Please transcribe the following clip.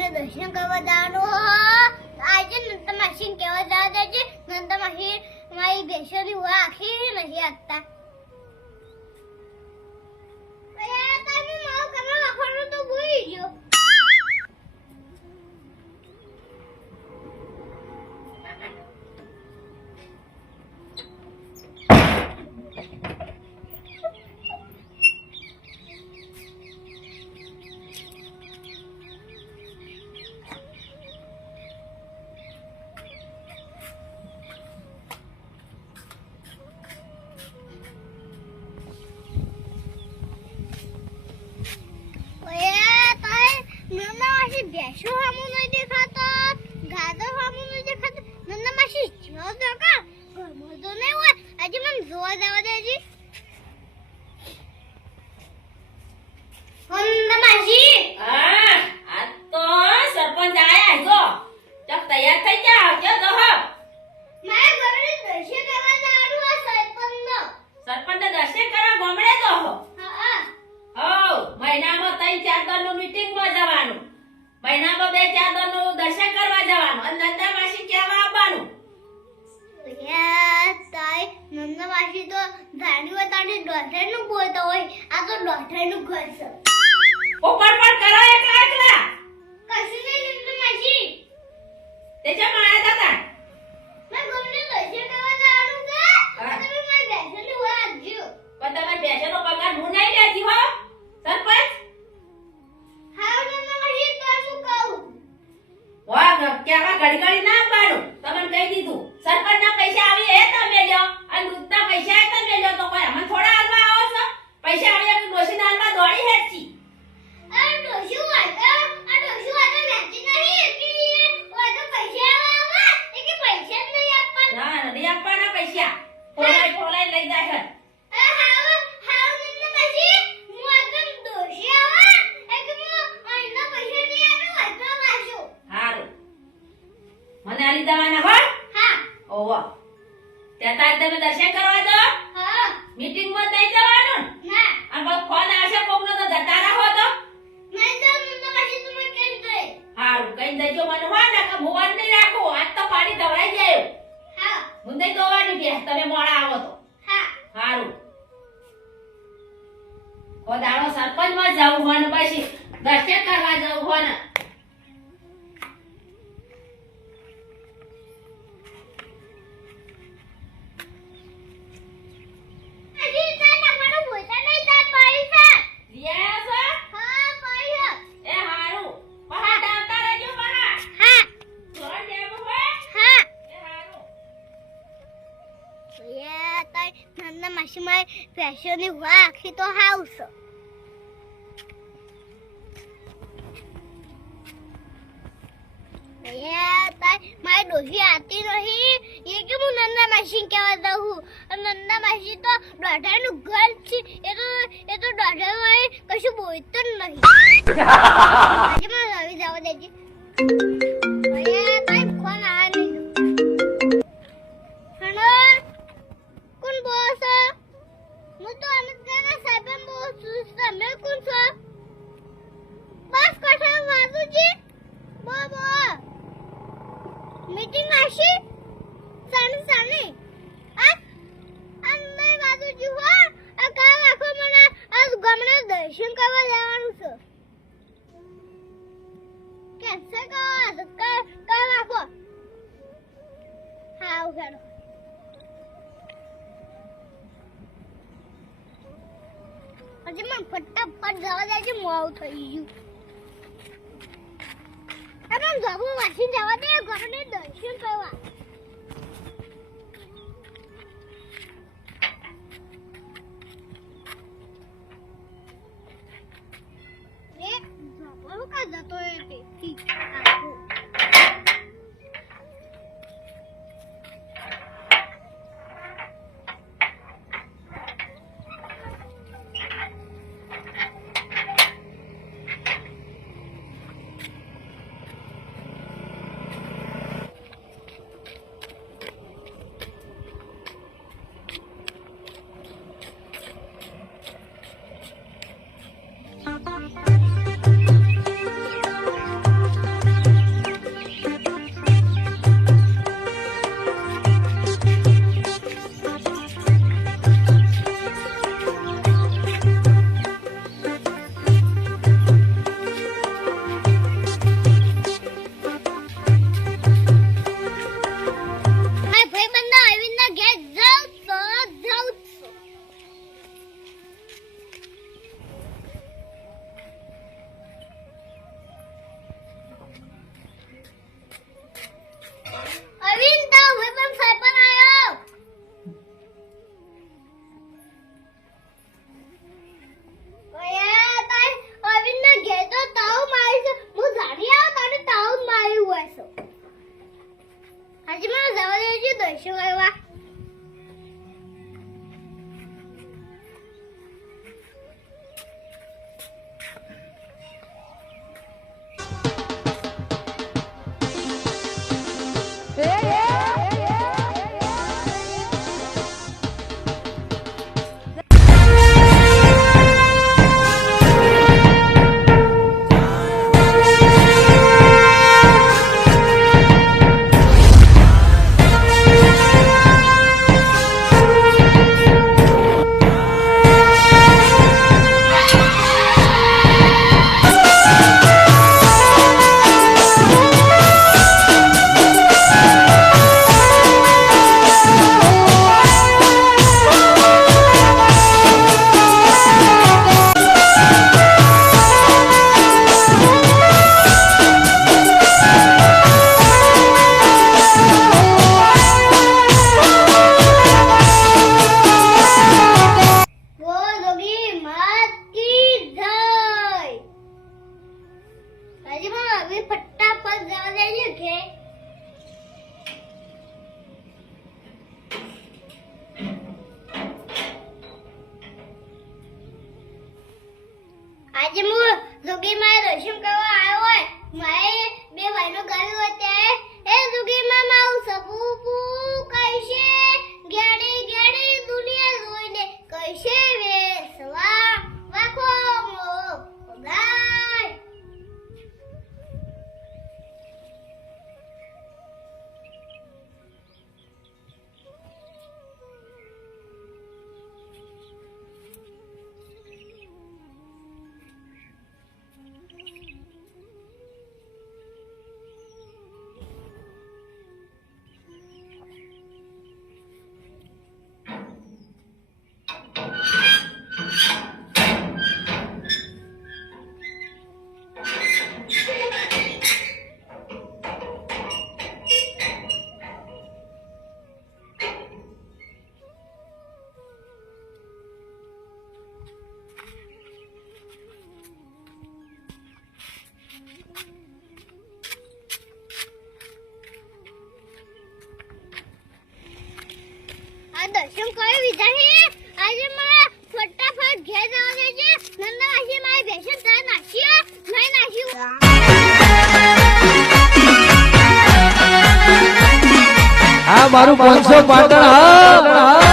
ભગવાનને દર્શન કરવા જવાનું આજે નંદા માસી કેવા જવા છે નંદા માસી મારી બેસોની હું આખી નથી આપતા તો ભૂલી ગયો બેસો હામું નહીં દેખાતો ગાદો હામું નહીં દેખાતો નંદા માસી જો કાકા ઘરમાં તો નહીં હોય આજે મને જોવા જવા દેજી નંદા માસી હા આ તો સરપંચ આયા જો ચક તૈયાર થઈ જા આવજો તો હો મારા ઘરે દર્શન કરવા જવાનું આ સરપંચ દર્શન કરવા ગોમડે તો હો હા હો મહિનામાં 3-4 દાડનું મીટિંગ માં જવાનું મહિનામાં 2-4 દાડનું દર્શન કરવા જવાનું અને નંદા માસી કેવા આવવાનું નંદા માસી તો જાણી વતાડી ડોક્ટરનું બોલતો હોય આ તો ડોક્ટરનું ઘર છે ઉપર પર કરો એકલા એકલા કશું નહીં નંદા માસી તે જે માયા દાદા મેં ઘરે દર્શન કરવા જવાનું છે તમે મારી બેસોની હું આપજો પણ તમે બેસેનો પગાર હું નહીં લેતી હો સરપંચ હા નંદા માસી તો શું કહું વાહ કેવા ઘડી ના આવવાનું તમને કહી દીધું સરપંચના પૈસા આવી એ તમે લ્યો અને દૂધના પૈસા એ તમે લ્યો તો કોઈ અમને થોડા હાલવા આવો છો પૈસા આવી એટલે ડોશીના હાલમાં દોડી હેડછી આ ડોશી વાળા વેચી નહીં કે વાળા પૈસા આવા એ કે પૈસા જ નહીં આપવાના ના નથી આપવાના પૈસા ફોલાઈ લઈ જાય છે હાવ નંદા માસી હું એકદમ ડોશી આવા એ કે હું આના પૈસા નહીં આપું વાતો વાસો હારું મને આલી દેવાના હો હા ઓવો ત્યાં તાર તમે દર્શન કરવા જાઓ હા મીટિંગ માં નહીં જવાનું ના અને બસ ફોન આવશે કોકનો તો જતા રહો તો મેં તો નંદા માસી તમે કેમ કરે હારું કઈ દેજો મને હો ને કે મોવાન નહીં રાખો આજ તો પાણી ધવરાઈ જાય હા હું નહીં દોવાની કે તમે મોડા આવો તો હા હારું દાડો સરપંચ માં જવું હોય ને પછી દર્શન કરવા જવું હોય ને અજી તાર તમારો બોલતા નહીં તાર પાઈ છે રિયા છો હા પાઈ એ હારું બહાર ડાલતા રહેજો બહાર હા જોર દેવું હોય હા એ હારું નંદા માસી મારી ફેશનની હું આખી તો હાઉસ મારી ડોસી આતી નહીં એ કે હું નંદા માસી કહેવા દઉં અને નંદા માસી તો દોઢાનું ઘર છે એ તો દોઢા કશું બોલતો જ નહીં આજે મને રવિ જવા દેજે ફોન આ નહીં હલો કોણ બોસ હું તો અનંતના સાહેબ બોસ તમે કોણ છો બસ કઠા વાદુજી બોબો મીટિંગ આશી સાને આ અંદર વાદુજી હો આ કા રાખો મને આ ગમને દર્શન કરવા જવાનું છે કેન્સલ કા રાખો હા ઉગાડો આજે મને ફટાફટ જવા દે છે મોડું થઈ ગયું એમ જવું વાસી જવા દે ઘરને દર્શન કરવા એ જવું કા જતો એ તેથી આખું આજે હું જોગી માં દર્શન કરવા આવ્યો હોય મારે બે ભાઈનો ગાવી હોય ત્યારે એ જોગી માં મારું સપું કઈશે ગેડી ગેડી દુનિયા જોઈને કઈશે વેસવા વાખો મો ગાય આ દર્શન કરી લીધા છે આજે મારે ફટાફટ ઘેર જવાનું છે નંદા માસી મારી ભેંસો ત્યાં નાખ્યો નહીં નાખ્યું આ મારું 500 પાટણ હા